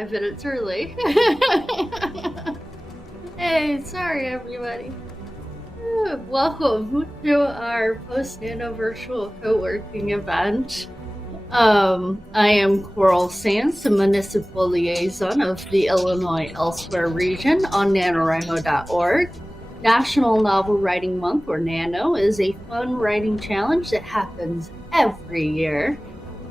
5 minutes early. Hey, sorry everybody. Welcome to our post-NaNo virtual co-working event. I am Coral Sands, the Municipal Liaison of the Illinois Elsewhere region on NaNoWriMo.org. National Novel Writing Month, or NaNo, is a fun writing challenge that happens every year.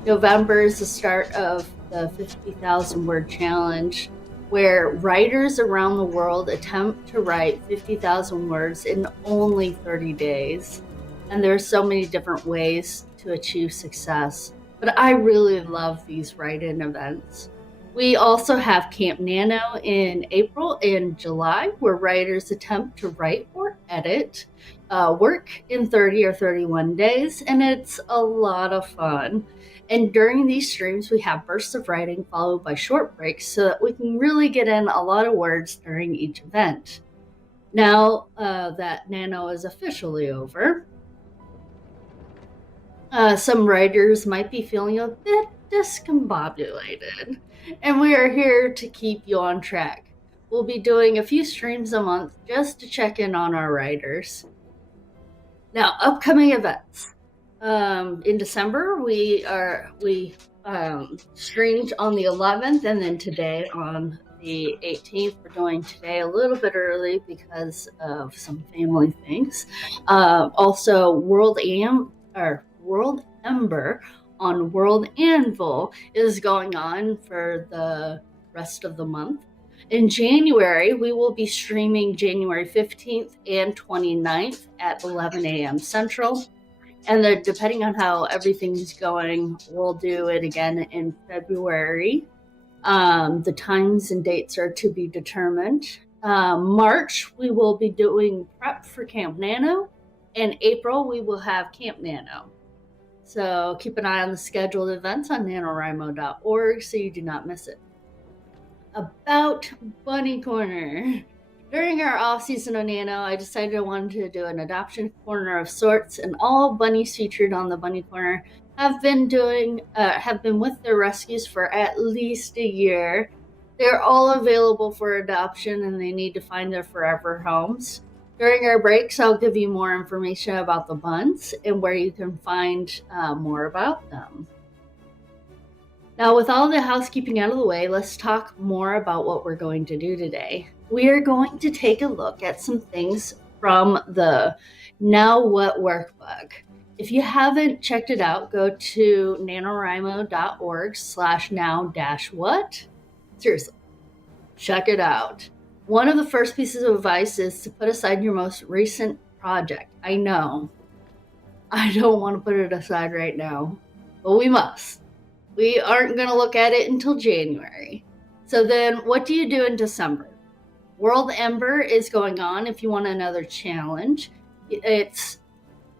November is the start of the 50,000 word challenge, where writers around the world attempt to write 50,000 words in only 30 days. And there are so many different ways to achieve success. But I really love these write-in events. We also have Camp Nano in April and July, where writers attempt to write or edit work in 30 or 31 days, and it's a lot of fun. And during these streams, we have bursts of writing followed by short breaks so that we can really get in a lot of words during each event. Now that NaNo is officially over, some writers might be feeling a bit discombobulated, and we are here to keep you on track. We'll be doing a few streams a month just to check in on our writers. Now, upcoming events. In December, we streamed on the 11th, and then today on the 18th. We're doing today a little bit early because of some family things. Also, World Ember on World Anvil is going on for the rest of the month. In January, we will be streaming January 15th and 29th at 11 a.m. Central. And then depending on how everything's going, we'll do it again in February. The times and dates are to be determined. March, we will be doing prep for Camp Nano. And April, we will have Camp Nano. So keep an eye on the scheduled events on NaNoWriMo.org so you do not miss it. About Bunny Corner. During our off-season on NaNo, I decided I wanted to do an adoption corner of sorts, and all bunnies featured on the Bunny Corner have been with their rescues for at least a year. They're all available for adoption, and they need to find their forever homes. During our breaks, I'll give you more information about the buns and where you can find more about them. Now, with all the housekeeping out of the way, let's talk more about what we're going to do today. We are going to take a look at some things from the Now What workbook. If you haven't checked it out, go to nanowrimo.org/now-what. Seriously, check it out. One of the first pieces of advice is to put aside your most recent project. I know, I don't want to put it aside right now, but we must. We aren't going to look at it until January. So then what do you do in December? World Ember is going on. If you want another challenge, it's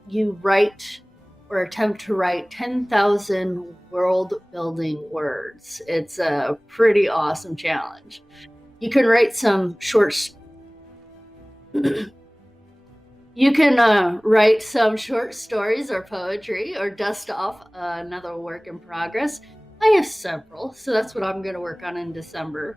you write or attempt to write 10,000 world building words. It's a pretty awesome challenge. You can write some short write some short stories or poetry or dust off another work in progress. I have several, so that's what I'm going to work on in December.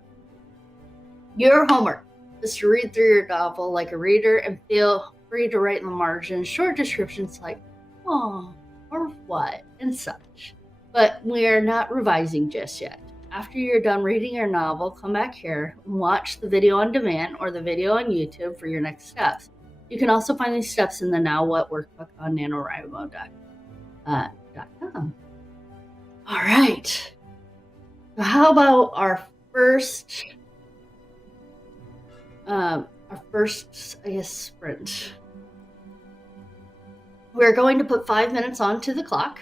Your homework is to read through your novel like a reader and feel free to write in the margins short descriptions like, "Oh," or "what," and such. But we are not revising just yet. After you're done reading your novel, come back here and watch the video on demand or the video on YouTube for your next steps. You can also find these steps in the Now What workbook on NaNoWriMo.com. All right. So how about our first, sprint? We're going to put 5 minutes onto the clock.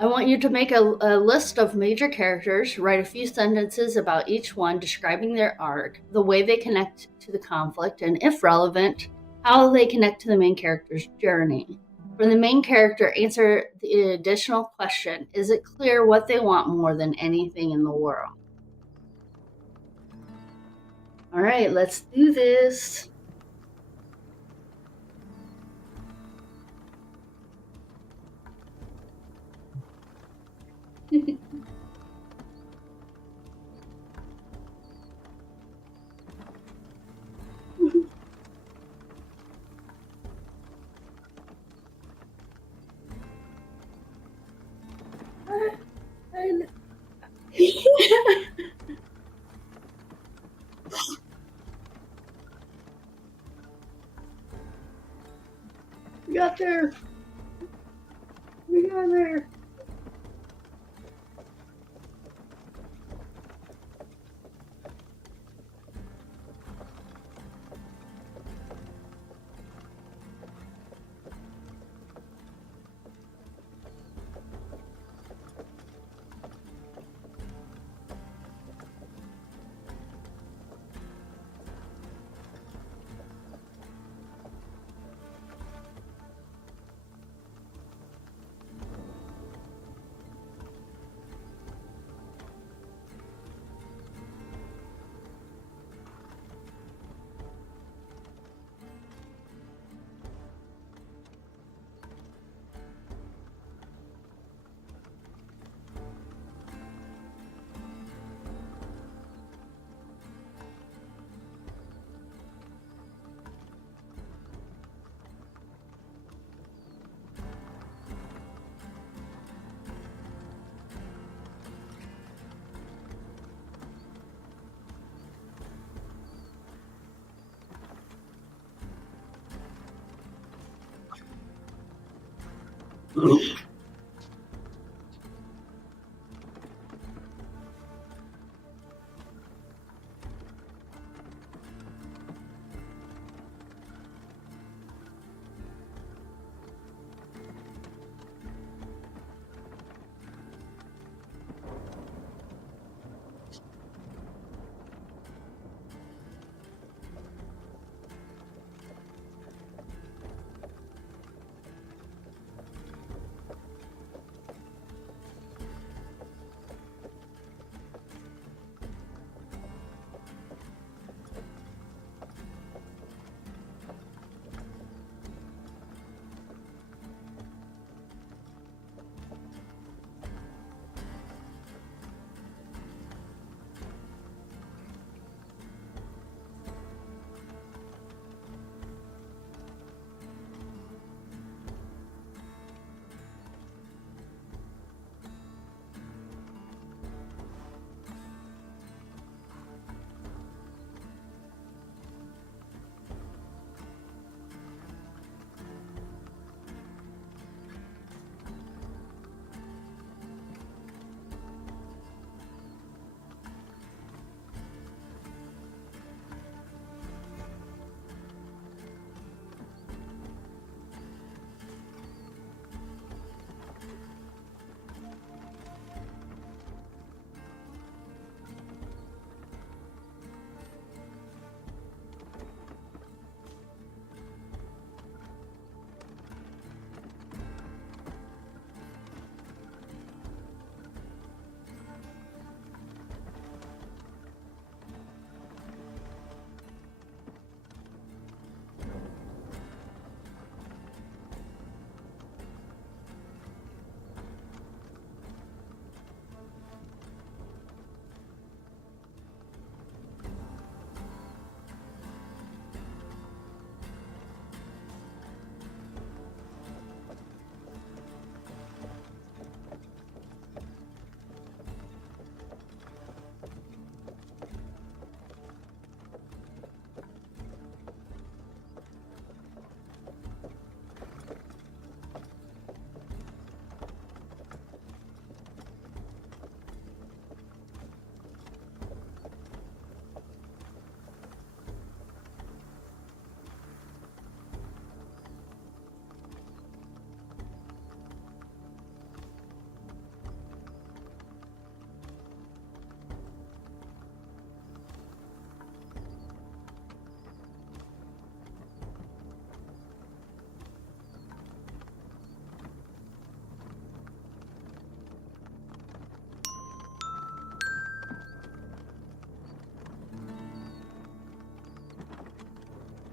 I want you to make a list of major characters, write a few sentences about each one describing their arc, the way they connect to the conflict, and if relevant, how they connect to the main character's journey. For the main character, answer the additional question, is it clear what they want more than anything in the world? All right, let's do this. got there? We got there.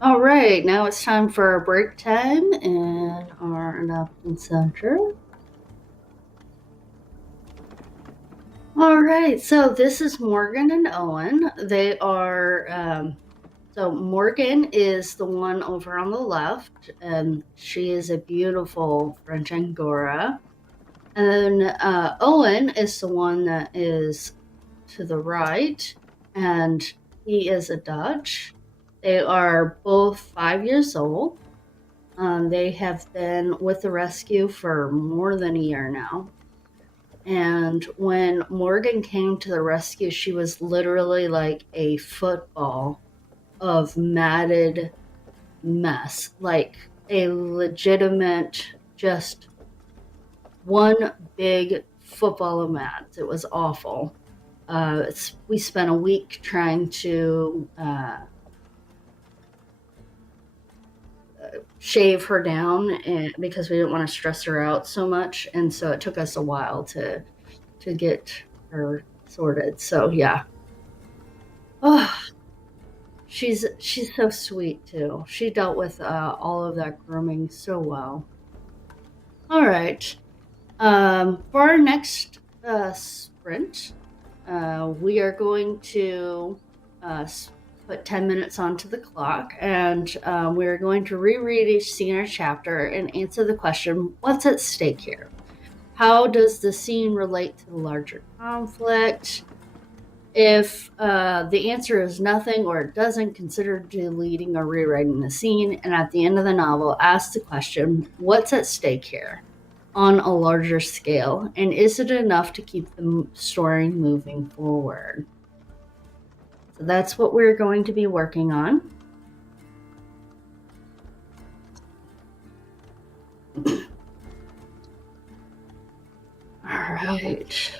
All right, now it's time for our break time in our adoption center. All right, so this is Morgan and Owen. They are, so Morgan is the one over on the left, and she is a beautiful French Angora. And then Owen is the one that is to the right, and he is a Dutch. They are both 5 years old. They have been with the rescue for more than a year now. And when Morgan came to the rescue, she was literally like a football of matted mess, like a legitimate, just one big football of mats. It was awful. We spent a week trying to shave her down, because we didn't want to stress her out so much, and so it took us a while to get her sorted. So yeah. Oh, she's so sweet too. She dealt with all of that grooming so well. All right. For our next sprint, we are going to put 10 minutes onto the clock, and we're going to reread each scene or chapter and answer the question, what's at stake here? How does the scene relate to the larger conflict? If the answer is nothing or it doesn't, consider deleting or rewriting the scene. And at the end of the novel, ask the question, what's at stake here on a larger scale? And is it enough to keep the story moving forward? So that's what we're going to be working on. All right.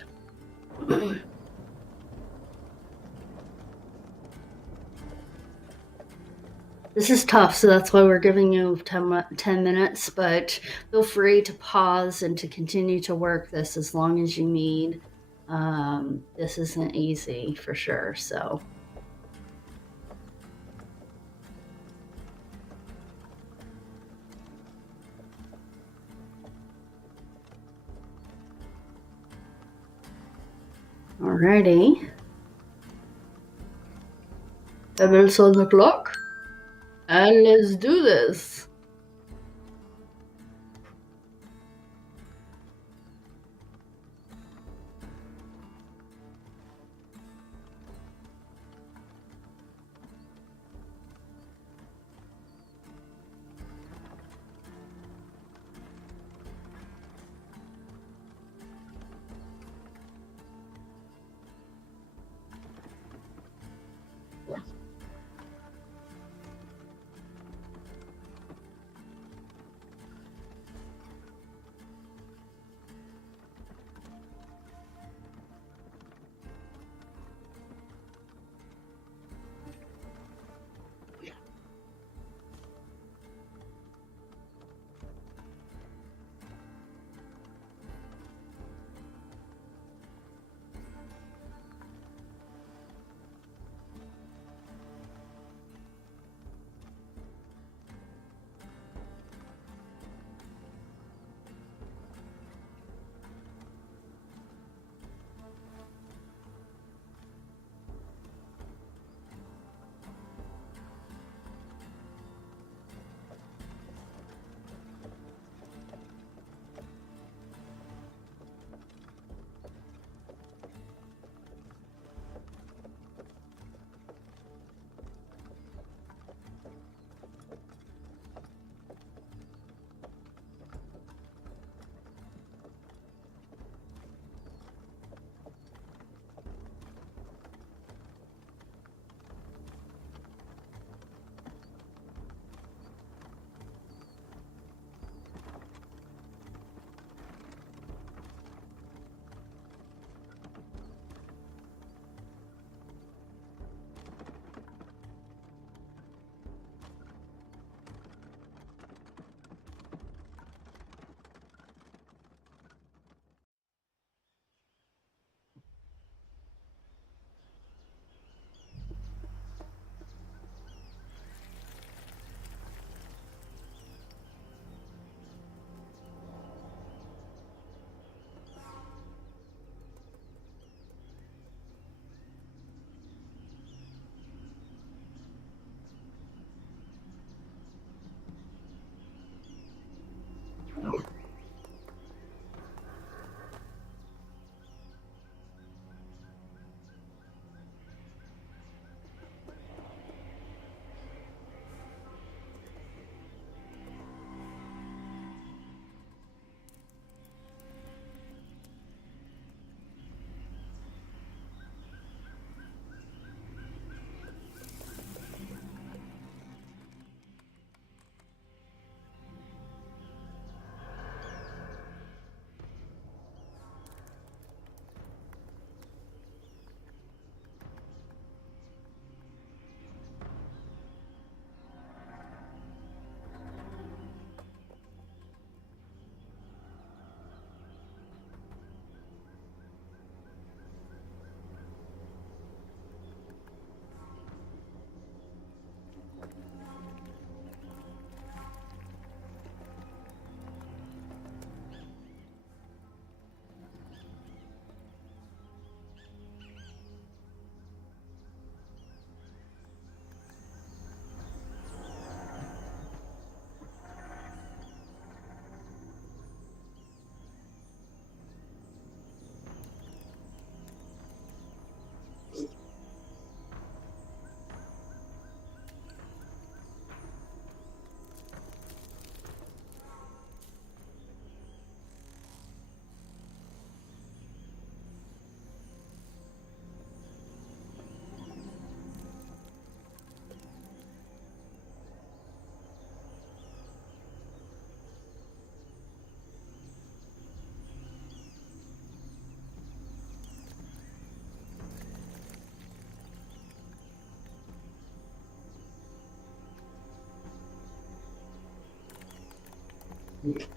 This is tough, so that's why we're giving you 10 minutes, but feel free to pause and to continue to work this as long as you need. This isn't easy for sure, so. Alrighty. 10 minutes on the clock. And let's do this. Easy.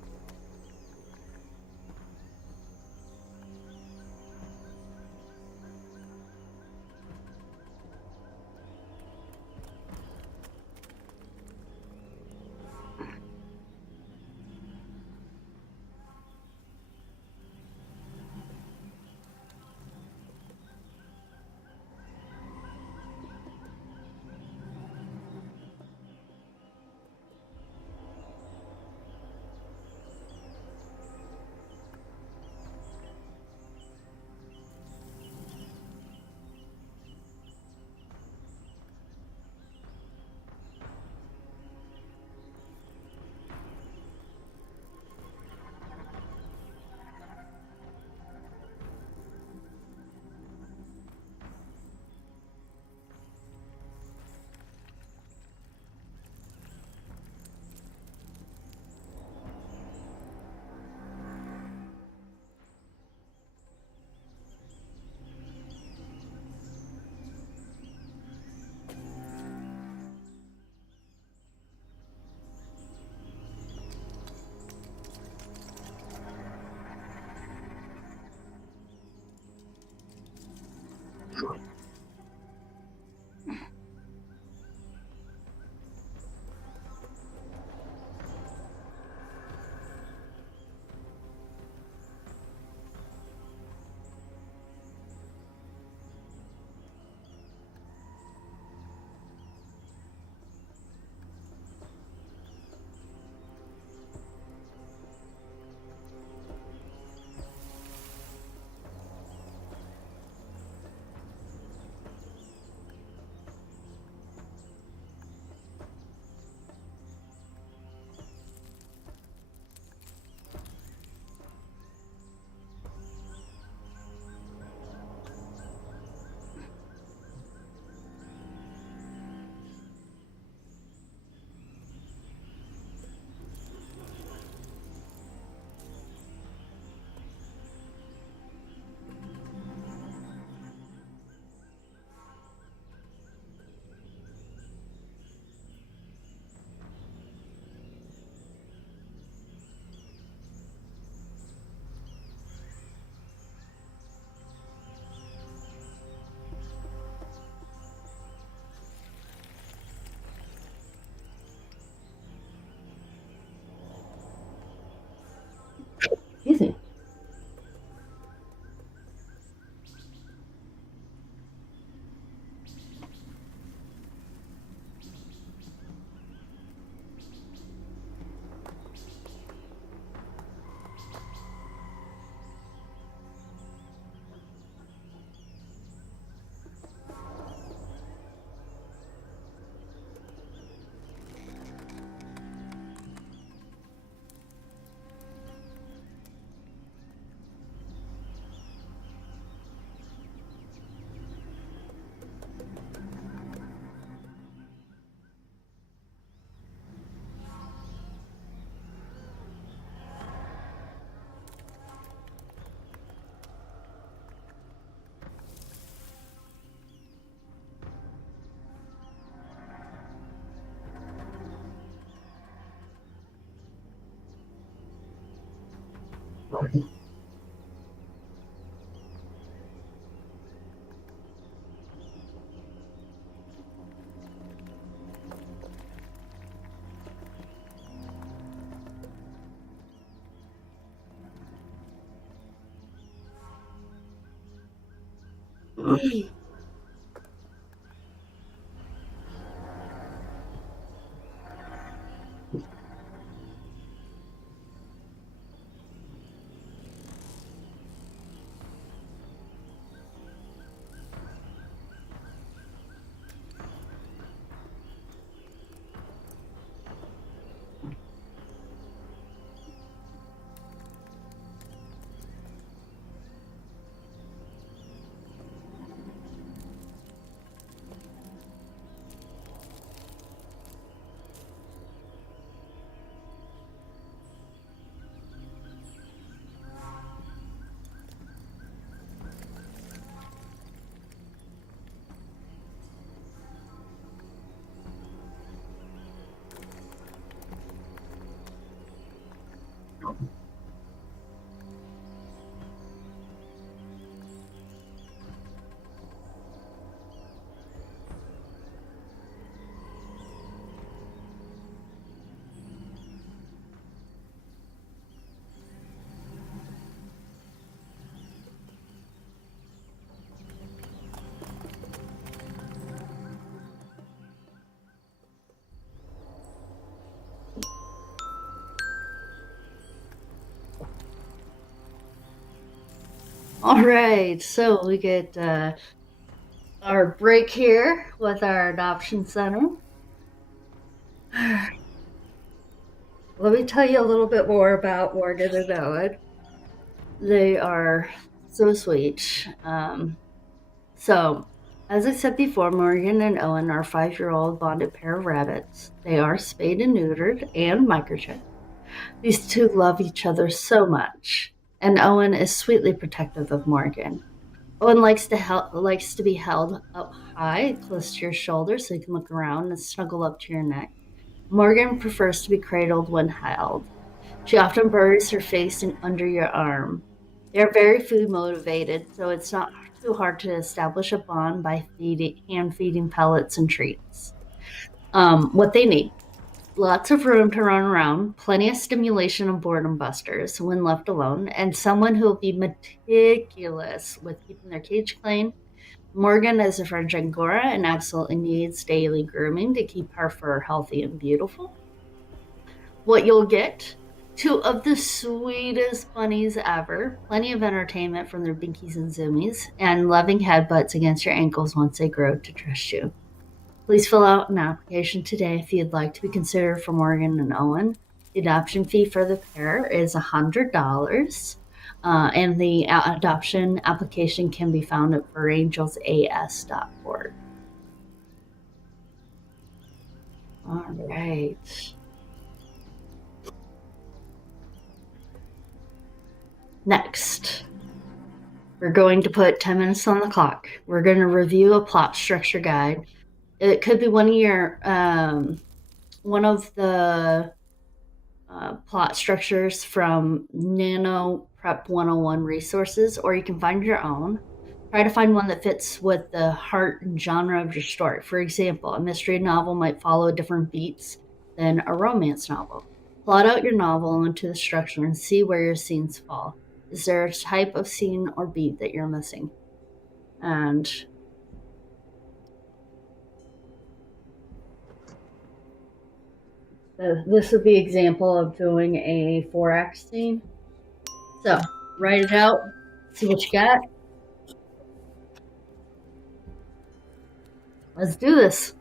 All right, so we get our break here with our adoption center. Let me tell you a little bit more about Morgan and Owen. They are so sweet. So, as I said before, Morgan and Owen are a 5-year-old bonded pair of rabbits. They are spayed and neutered and microchipped. These two love each other so much, and Owen is sweetly protective of Morgan. Owen likes to be held up high, close to your shoulder, so you can look around and snuggle up to your neck. Morgan prefers to be cradled when held. She often buries her face under your arm. They are very food motivated, so it's not too hard to establish a bond by hand feeding pellets and treats. What they need: lots of room to run around, plenty of stimulation and boredom busters when left alone, and someone who will be meticulous with keeping their cage clean. Morgan is a French Angora and absolutely needs daily grooming to keep her fur healthy and beautiful. What you'll get: two of the sweetest bunnies ever, plenty of entertainment from their binkies and zoomies, and loving headbutts against your ankles once they grow to trust you. Please fill out an application today if you'd like to be considered for Morgan and Owen. The adoption fee for the pair is $100, and the adoption application can be found at forangelsas.org. All right. Next, we're going to put 10 minutes on the clock. We're going to review a plot structure guide. It could be one of the plot structures from Nano Prep 101 resources, or you can find your own. Try to find one that fits with the heart and genre of your story. For example, a mystery novel might follow different beats than a romance novel. Plot out your novel into the structure and see where your scenes fall. Is there a type of scene or beat that you're missing? And this would be an example of doing a 4-act scene. So write it out, see what you got. Let's do this.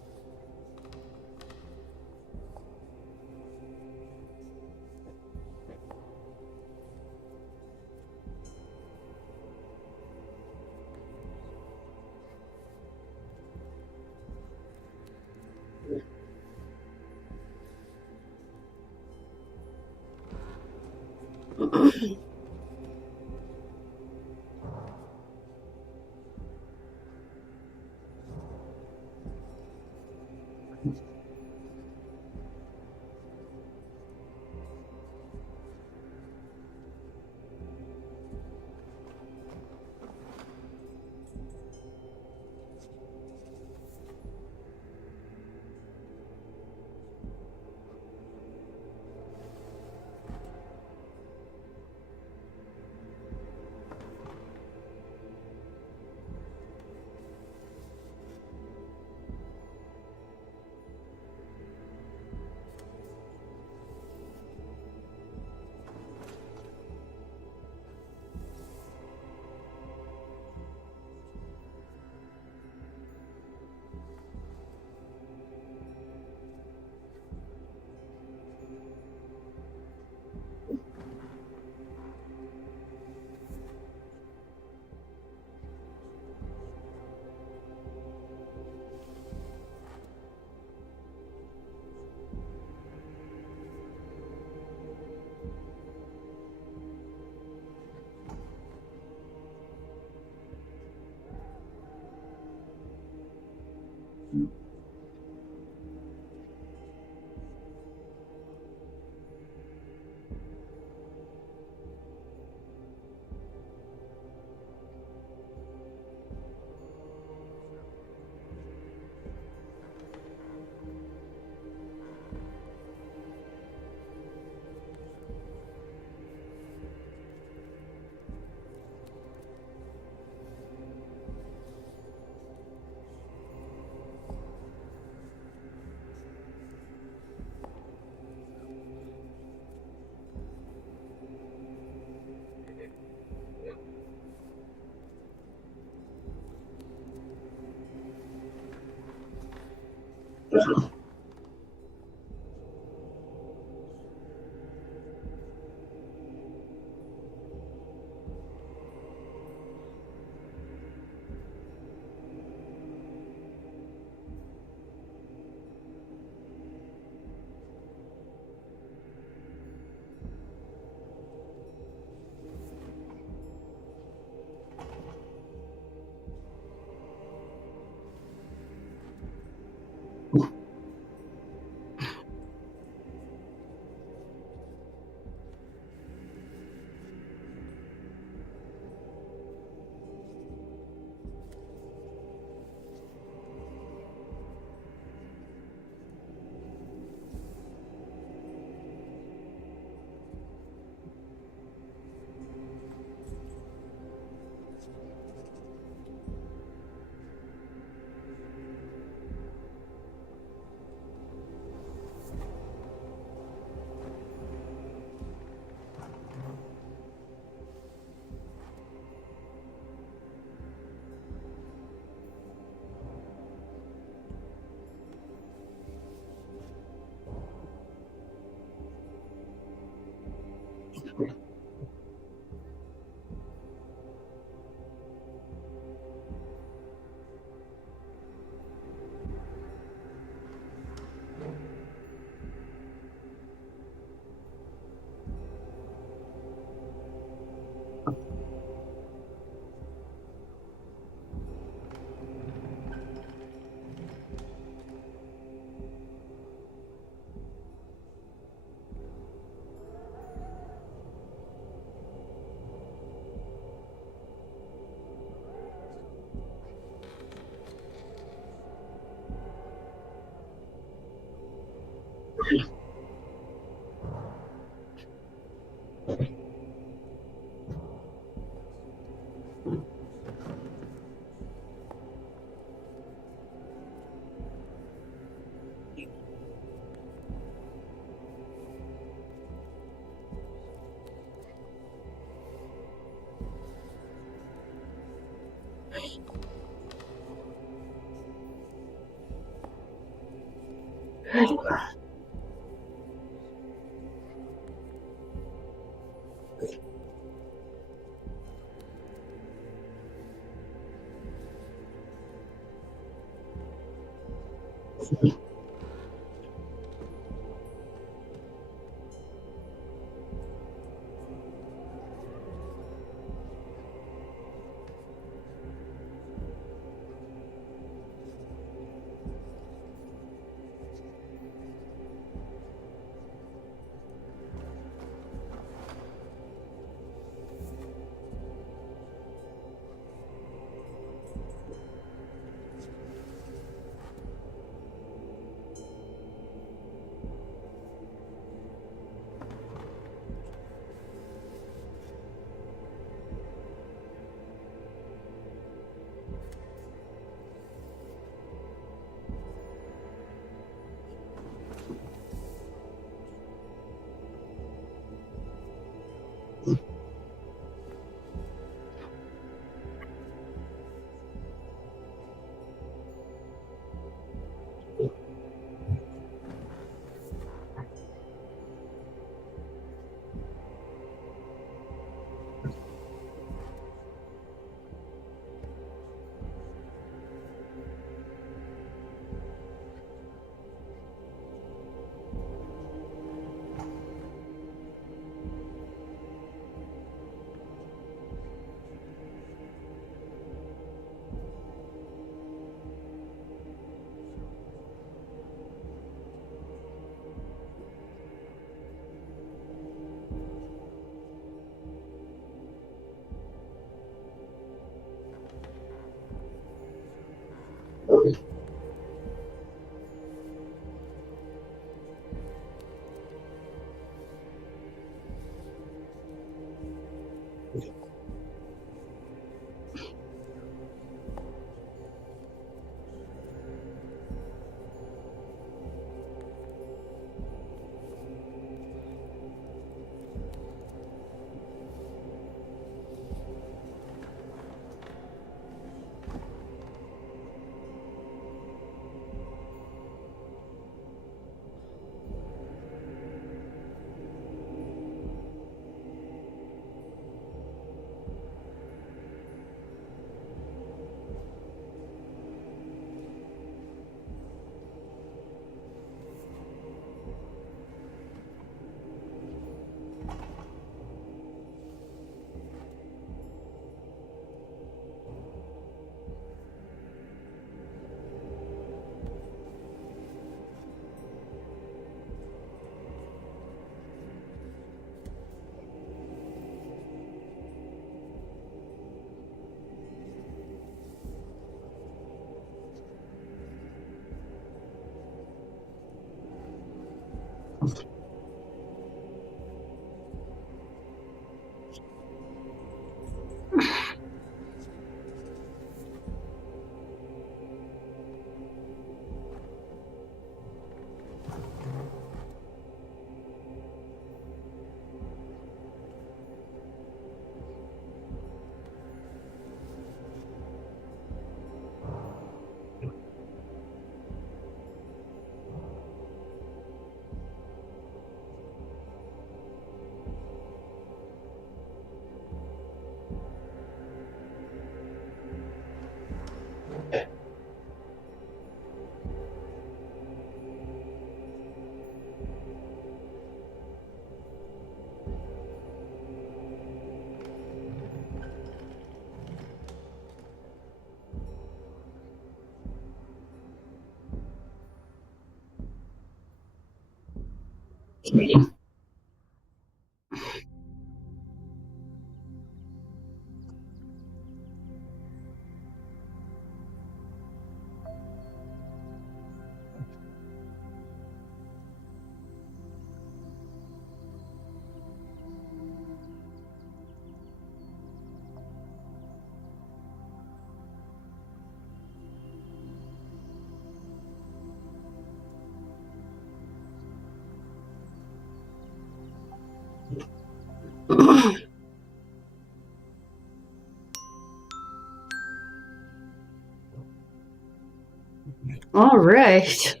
All right.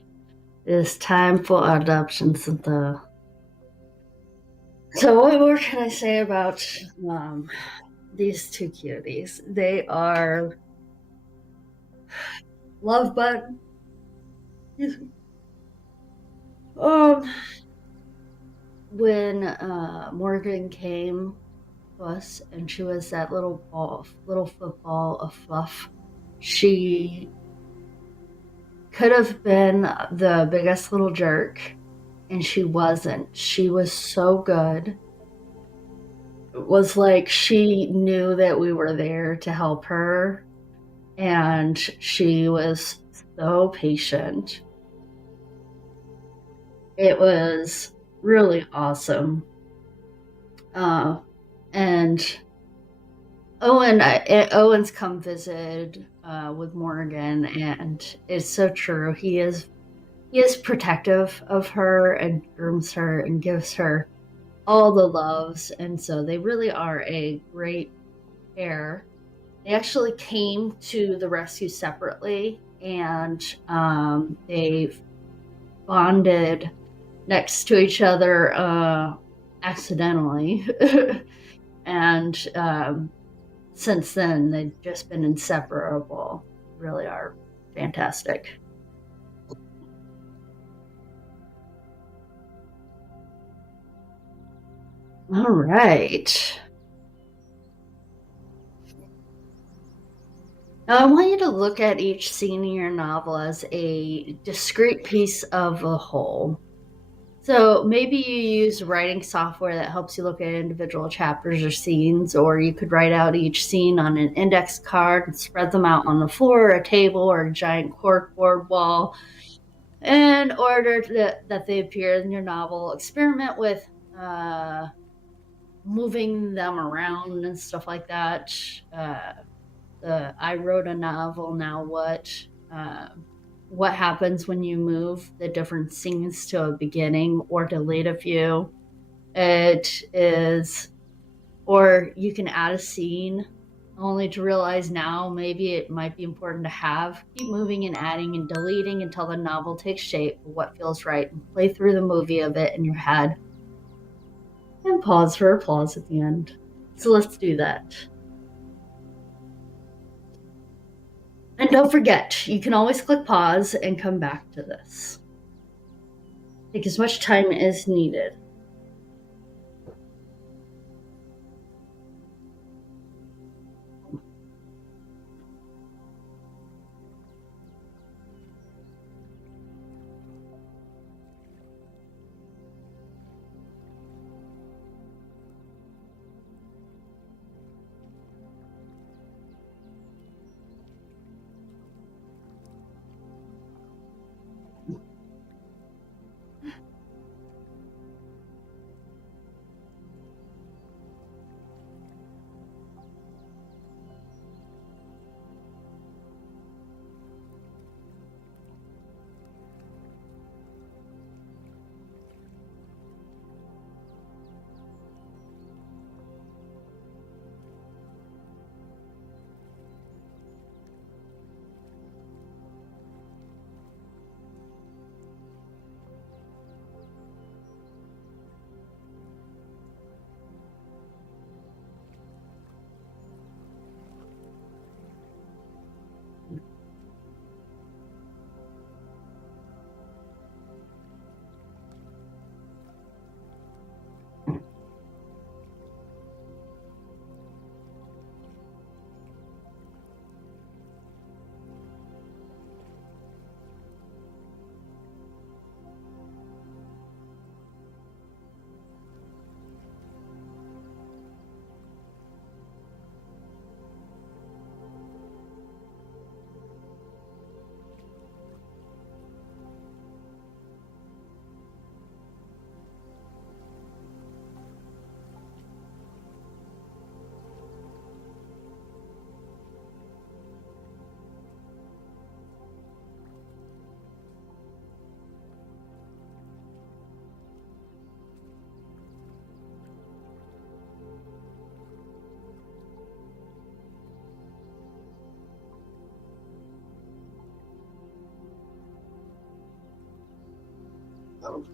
It's time for adoptions. So, what more can I say about these two cuties? They are love button. Um, when Morgan came to us and she was that little football of fluff, she could have been the biggest little jerk, and she wasn't. She was so good. It was like she knew that we were there to help her, and she was so patient. It was really awesome. And Owen's come visit with Morgan, and it's so true. He is protective of her and grooms her and gives her all the loves, and so they really are a great pair. They actually came to the rescue separately, and they bonded next to each other accidentally. And since then, they've just been inseparable. Really are fantastic. All right. Now, I want you to look at each scene in your novel as a discrete piece of a whole. So maybe you use writing software that helps you look at individual chapters or scenes, or you could write out each scene on an index card and spread them out on the floor, or a table, or a giant corkboard wall in order that they appear in your novel. Experiment with moving them around and stuff like that. I wrote a novel, Now What? What happens when you move the different scenes to a beginning or delete a few. It is, or you can add a scene only to realize now maybe it might be important to have. Keep moving and adding and deleting until the novel takes shape of what feels right, and play through the movie of it in your head. And pause for applause at the end. So let's do that. And don't forget, you can always click pause and come back to this. Take as much time as needed. them.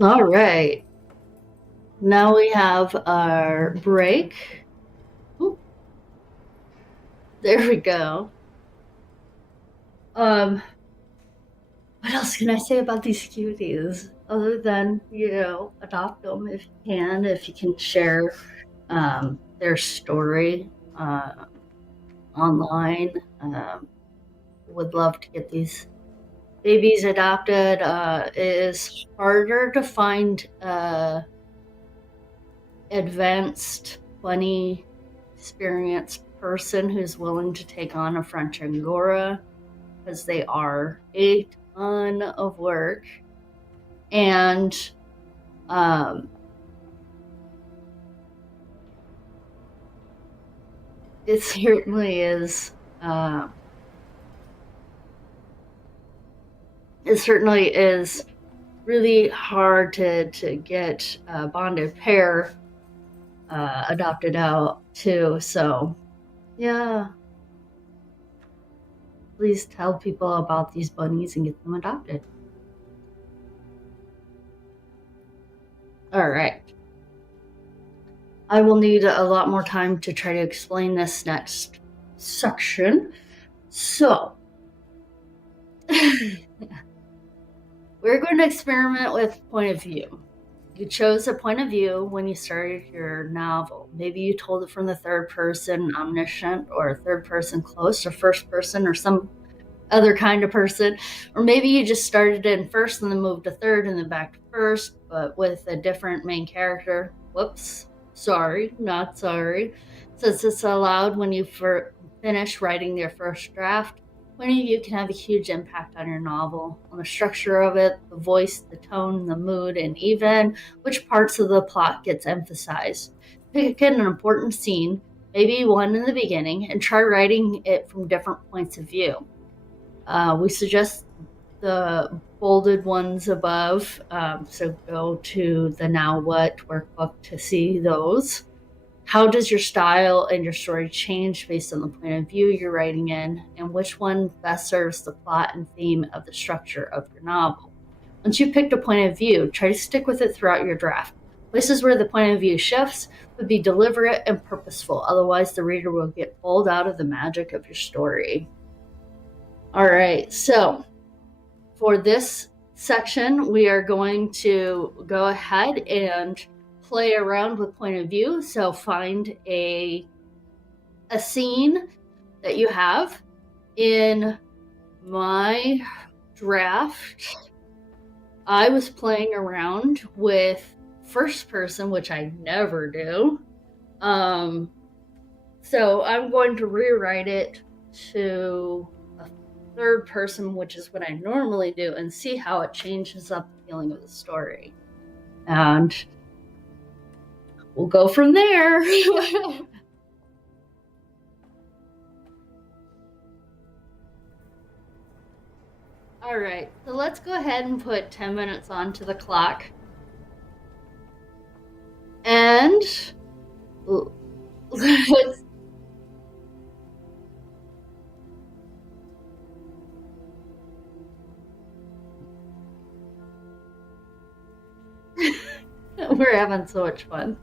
All right. Now we have our break. Ooh, there we go. What else can I say about these cuties? Other than, adopt them if you can share their story online. Would love to get these babies adopted. It is harder to find advanced, funny, experienced person who's willing to take on a French Angora, because they are a ton of work. And it certainly is. It certainly is really hard to get a bonded pair adopted out too. So, yeah, please tell people about these bunnies and get them adopted. All right. I will need a lot more time to try to explain this next section. So, we're going to experiment with point of view. You chose a point of view when you started your novel. Maybe you told it from the third person omniscient, or third person close, or first person, or some other kind of person. Or maybe you just started in first and then moved to third and then back to first, but with a different main character. Whoops. Sorry, not sorry. Since it's allowed when you finish writing your first draft, point of view can have a huge impact on your novel, on the structure of it, the voice, the tone, the mood, and even which parts of the plot gets emphasized. Pick an important scene, maybe one in the beginning, and try writing it from different points of view. We suggest the bolded ones above, so go to the Now What workbook to see those. How does your style and your story change based on the point of view you're writing in, and which one best serves the plot and theme of the structure of your novel? Once you've picked a point of view, try to stick with it throughout your draft. Places where the point of view shifts would be deliberate and purposeful, otherwise the reader will get pulled out of the magic of your story. All right, so for this section, we are going to go ahead and play around with point of view. So find a scene that you have. In my draft, I was playing around with first person, which I never do. So I'm going to rewrite it to a third person, which is what I normally do, and see how it changes up the feeling of the story. And we'll go from there. All right, so let's go ahead and put 10 minutes onto the clock. And let's we're having so much fun.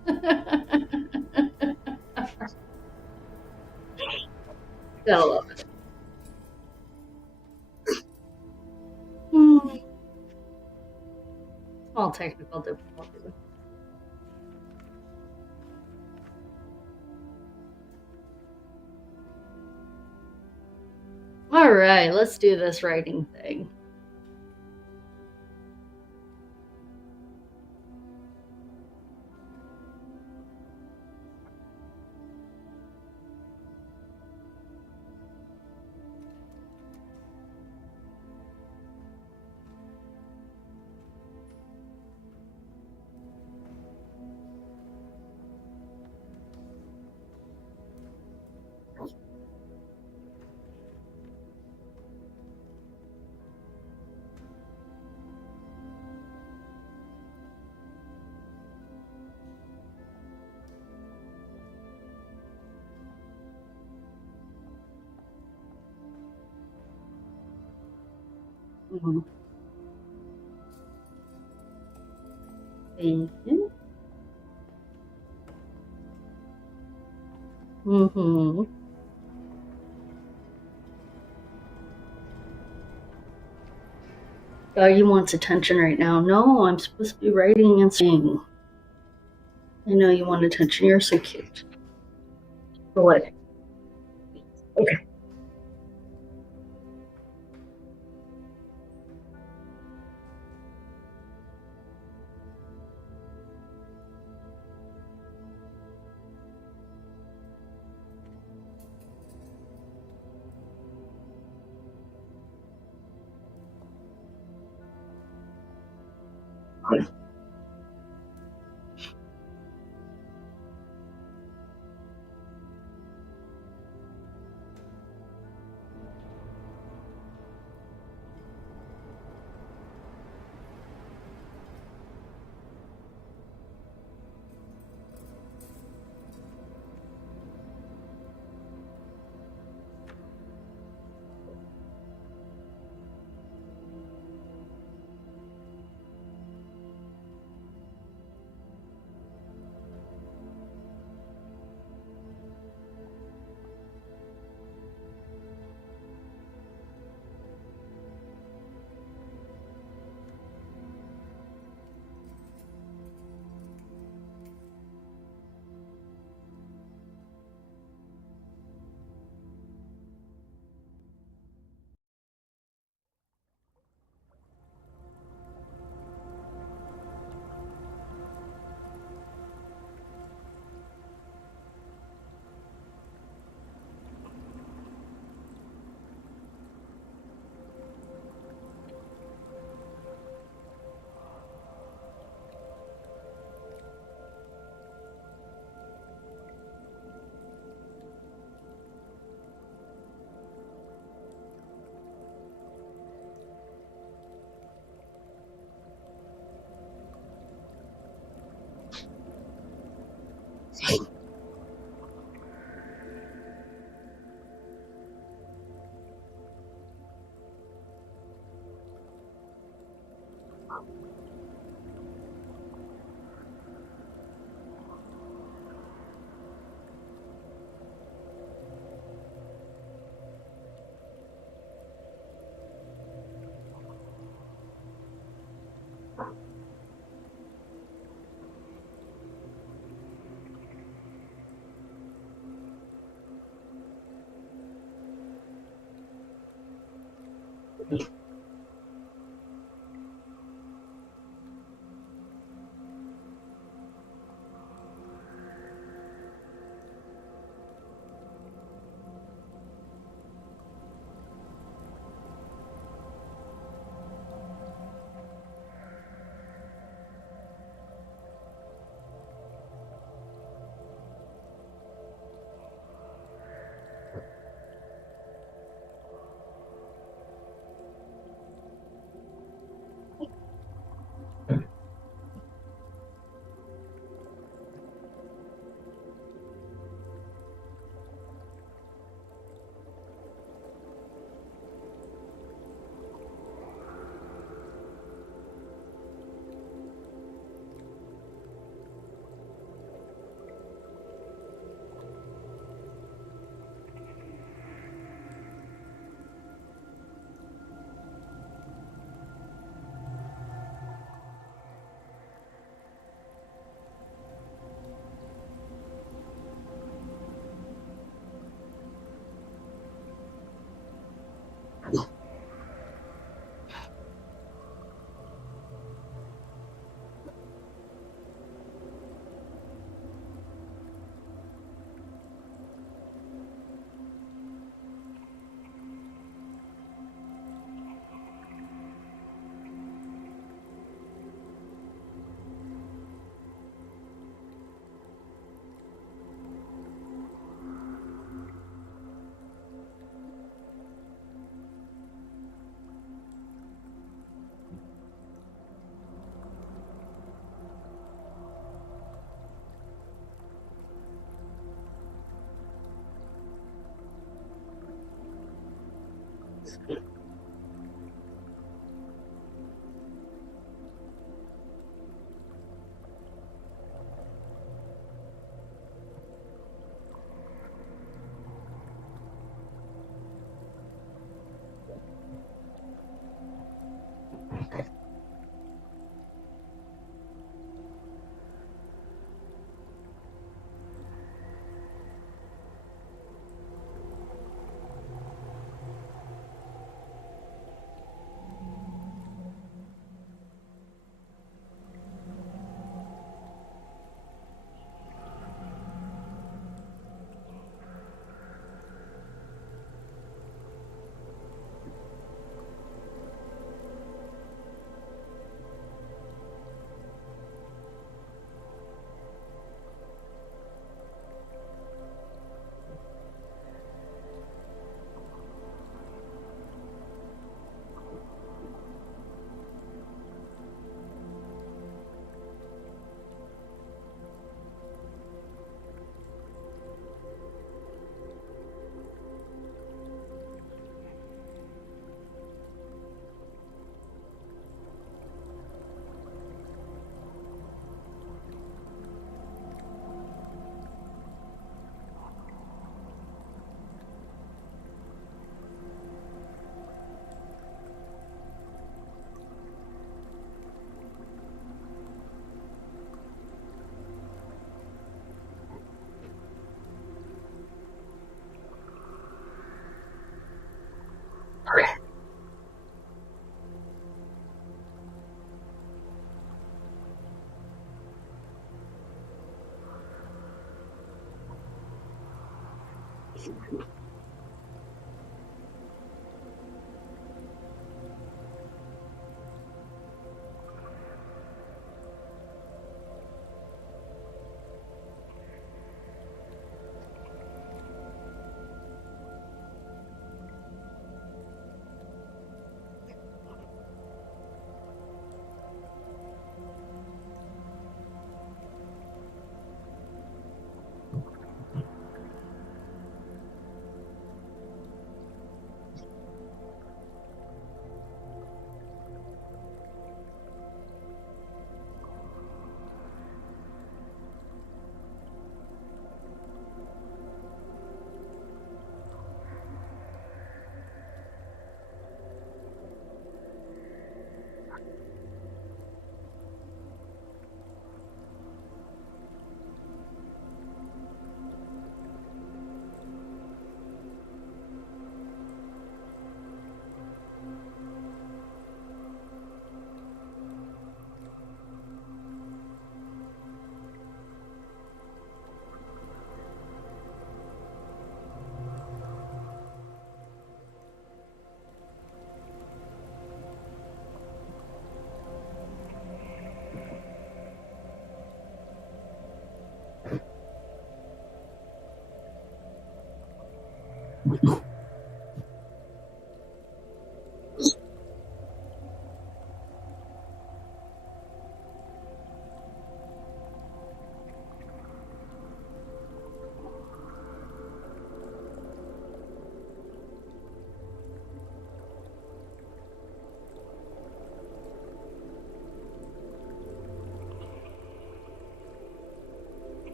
Gotta love it. Small technical difficulty. All right, let's do this writing thing. Mhm. Thank you. Mm-hmm. He wants attention right now. No, I'm supposed to be writing and singing. I know you want attention. You're so cute. For what? Okay.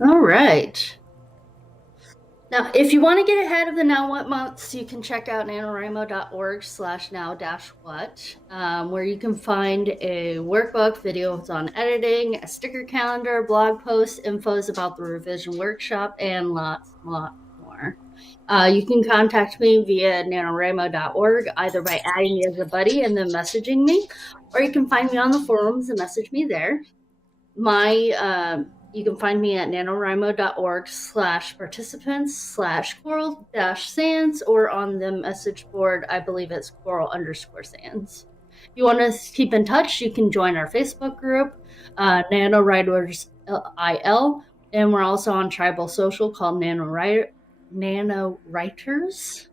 All right. Now, if you want to get ahead of the Now What months, you can check out nanowrimo.org/now-what, where you can find a workbook, videos on editing, a sticker calendar, blog posts, infos about the revision workshop, and lots more. You can contact me via nanowrimo.org, either by adding me as a buddy and then messaging me, or you can find me on the forums and message me there. You can find me at nanowrimo.org/participants/coral-sans, or on the message board, I believe it's coral_sans. If you want to keep in touch, you can join our Facebook group, NaNoWriters IL, and we're also on Tribal Social called NaNoWriters.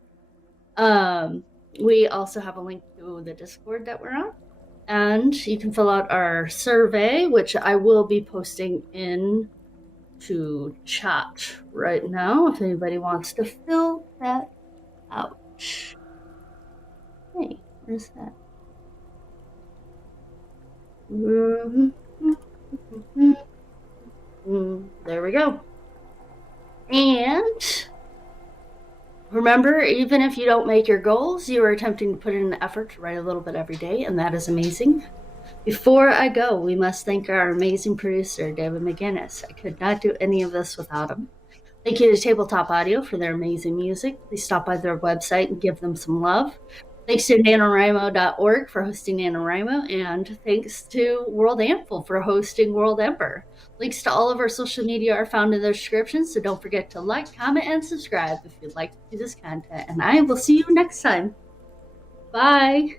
We also have a link to the Discord that we're on. And you can fill out our survey, which I will be posting in to chat right now if anybody wants to fill that out. Hey, where's that? There we go. And remember, even if you don't make your goals, you are attempting to put in an effort to write a little bit every day, and that is amazing. Before I go, we must thank our amazing producer, David McGinnis. I could not do any of this without him. Thank you to Tabletop Audio for their amazing music. Please stop by their website and give them some love. Thanks to NaNoWriMo.org for hosting NaNoWriMo, and thanks to World Ampful for hosting World Emperor. Links to all of our social media are found in the description, so don't forget to like, comment, and subscribe if you'd like to see this content. And I will see you next time. Bye.